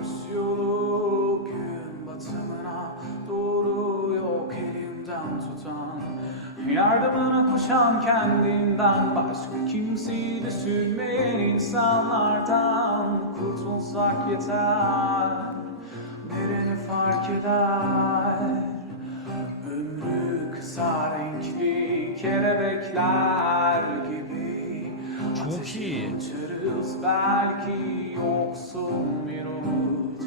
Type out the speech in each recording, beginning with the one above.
Kurs yolu gün batımına doğru yok elimden tutan. Yardımına koşan kendinden başka kimseyi düşünmeyen insanlardan Kurtulsak yeter. Nereni fark eder? Ömrü kısa renkli kelebekler Çok iyi. Belki yoksun bir umut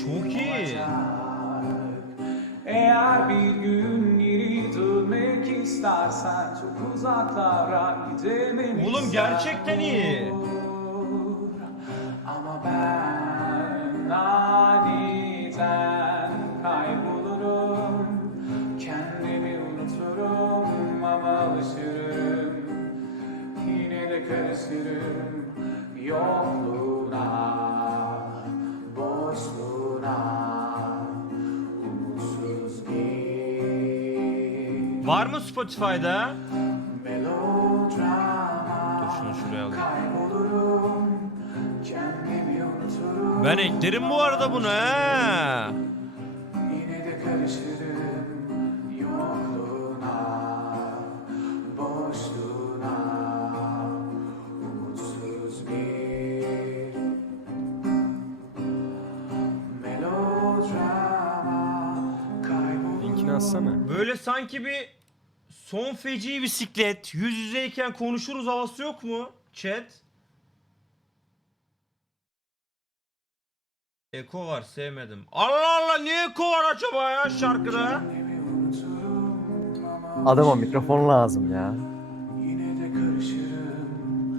Çok iyi. Eğer bir gün geri dönmek istersen çok uzaklara gidememizden Oğlum gerçekten iyi. Ama ben Karışırım yokluğuna Boşluğuna Umutsuz bir Var mı Spotify'da? melodrama Dur şunu şuraya alayım. Kaybolurum Kendimi unuturum Ben eklerim bu arada bunu he. Yine de karışırım atsana. Böyle sanki bir son feci bisiklet yüz yüzeyken konuşuruz havası yok mu? Chat. Eko var sevmedim. Allah Allah niye eko var acaba ya şarkıda? Adama mikrofon lazım ya.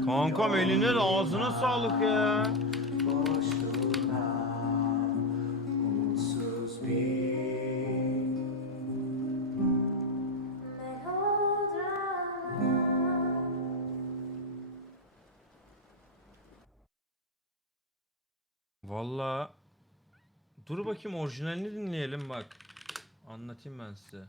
Kankam eline de ağzına sağlık ya. Valla dur bakayım orijinalini dinleyelim bak. Anlatayım ben size.